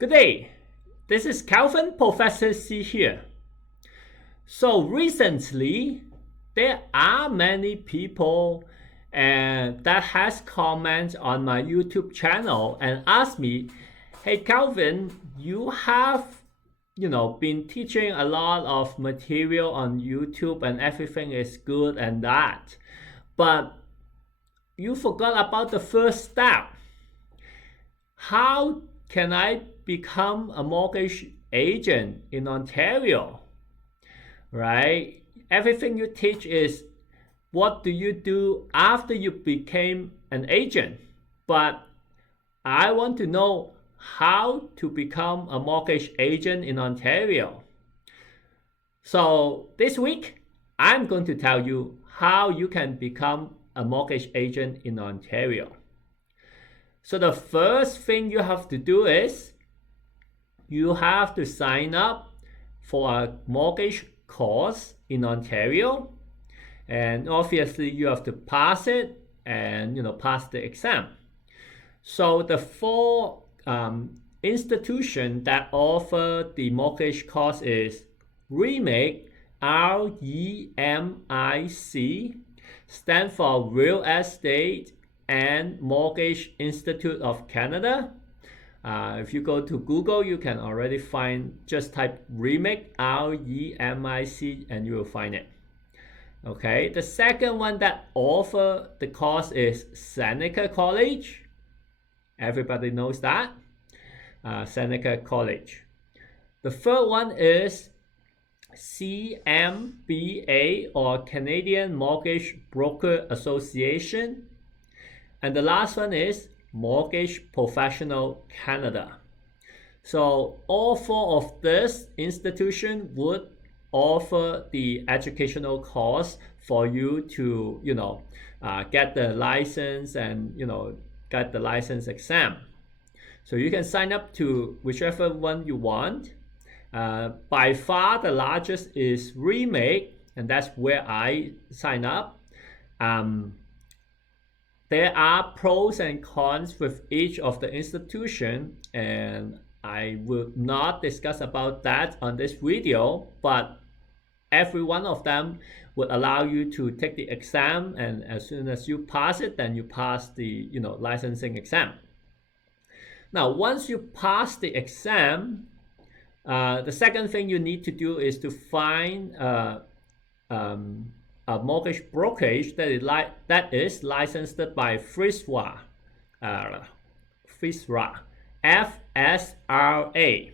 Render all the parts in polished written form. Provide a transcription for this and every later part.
Good day. This is Calvin, Professor C here. So recently, there are many people that has comments on my YouTube channel and asked me, "Hey Calvin, you have been teaching a lot of material on YouTube and everything is good and that, but you forgot about the first step. How can I become a mortgage agent in Ontario?" Right? Everything you teach is what do you do after you became an agent. But I want to know how to become a mortgage agent in Ontario. So this week, I'm going to tell you how you can become a mortgage agent in Ontario. So the first thing you have to do is you have to sign up for a mortgage course in Ontario, and obviously you have to pass it and pass the exam. So the four institutions that offer the mortgage course is REMIC, REMIC, stand for Real Estate and Mortgage Institute of Canada. If you go to Google, you can already find, just type REMIC, REMIC, and you will find it. Okay, the second one that offer the course is Seneca College. Everybody knows that, Seneca College. The third one is CMBA, or Canadian Mortgage Broker Association. And the last one is Mortgage Professional Canada. So all four of this institution would offer the educational course for you to get the license and get the license exam. So you can sign up to whichever one you want. By far the largest is REMIC, and that's where I sign up. There are pros and cons with each of the institution, and I will not discuss about that on this video, but every one of them would allow you to take the exam, and as soon as you pass it, then you pass the licensing exam. Now, once you pass the exam, the second thing you need to do is to find a mortgage brokerage that is licensed by FSRA, FSRA.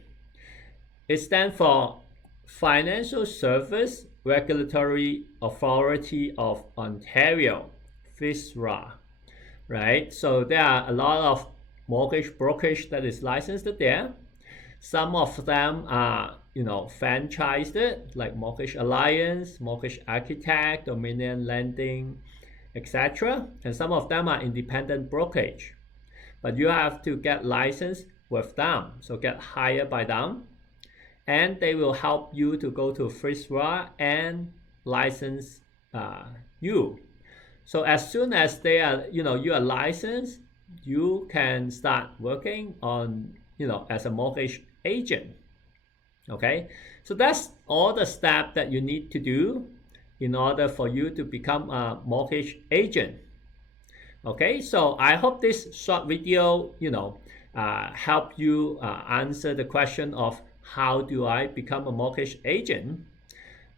It stands for Financial Service Regulatory Authority of Ontario, FSRA, right? So there are a lot of mortgage brokerage that is licensed there. Some of them are franchised, like Mortgage Alliance, Mortgage Architect, Dominion Lending, etc. And some of them are independent brokerage. But you have to get licensed with them, so get hired by them, and they will help you to go to FSRA and license you. So as soon as they are, you are licensed, you can start working on, as a mortgage agent. Okay, so that's all the steps that you need to do in order for you to become a mortgage agent. Okay, so I hope this short video, help you answer the question of how do I become a mortgage agent.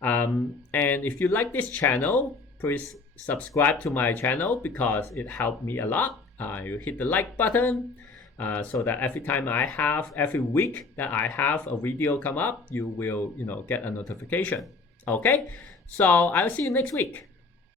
And if you like this channel, please subscribe to my channel because it helped me a lot. You hit the like button so that every week that I have a video come up, you will get a notification. Okay, so I'll see you next week.